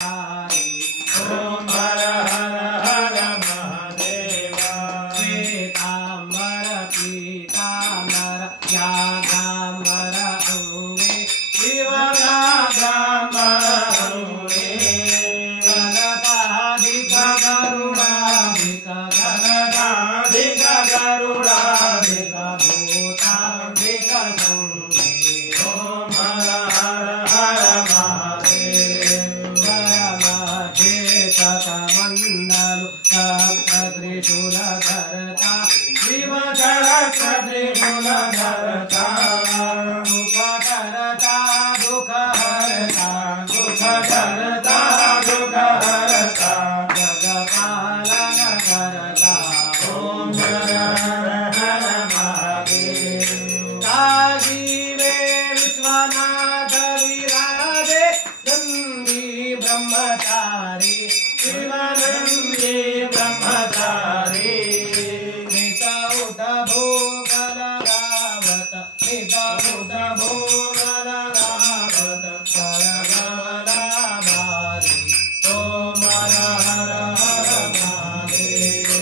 ओम हर हर हर महादेवा। श्वेतांबर पीतांबर व्याघ्रांबर अंगे शिवनाथांबर अंगे। कनकाधिक गरुडाधिक कनकाधिक गरुडाधिक भूताधिक शंभे। ओम हर हर हर महादेव। करमध्येतकमण्डलु सप्तत्रिशूलधरता शिवचरत्र त्रिशूलधरता। दुःखकर्ता दुःखहर्ता सुखकर्ता दुःखहर्ता। जगपालनकर्ता ओम हर हर हर महादेव। काजीवे विश्वनाथ विराजे नंदी ब्रह्मचारी शिवानंदी ब्रह्मचारी। नित उठ भोग लगावत नित